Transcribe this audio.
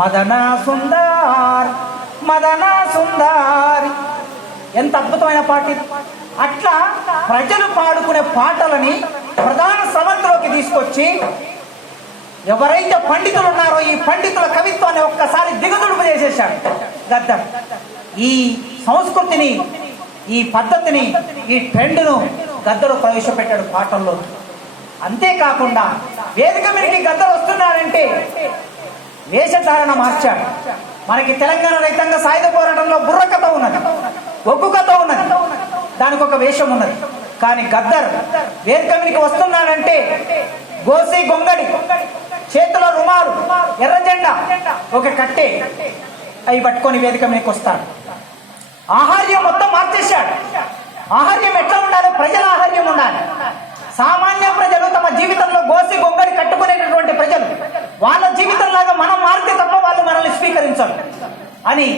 మదన సుందర్ మదన సుందర్. ఎంత అద్భుతమైన పాట అట్లా ప్రజలు పాడుకునే పాటలని ప్రధాన సమంతలోకి తీసుకొచ్చి ఎవరైతే పండితులు ఉన్నారో ఈ పండితుల కవిత్వాన్ని ఒక్కసారి దిగదుడుపు చేసేశాడు గద్దర్. ఈ సంస్కృతిని ఈ పద్ధతిని ఈ ట్రెండ్ను గద్దరు ప్రవేశపెట్టాడు పాటల్లో. అంతేకాకుండా వేదిక మీదకి గద్దరు వస్తున్నాడంటే వేషధారణ మార్చాడు. మనకి తెలంగాణ రైతాంగ సాయుధ పోరాటంలో బుర్రకథ ఉన్నది. ఒగ్గు కథ ఉన్నది. దానికి ఒక వేషం ఉన్నది. కానీ గద్దర్ వేదిక వస్తున్నాడంటే గోసి గొంగడి చేతిలో రుమాలు ఎర్ర జెండా ఒక కట్టె అవి పట్టుకొని వేదిక మీదకి వస్తాడు. ఆహార్యం మొత్తం మార్చేశాడు. ఆహార్యం ఎట్లా ఉండాలో ప్రజల ఆహార్యం ఉండాలి సామాన్య ప్రజలు తమ జీవితంలో గోసి గొంగడి కట్టుకునేటటువంటి ప్రజలు వాళ్ళ జీవితంలాగా మనం మారితే తప్ప వాళ్ళు మనల్ని స్వీకరించరు. అని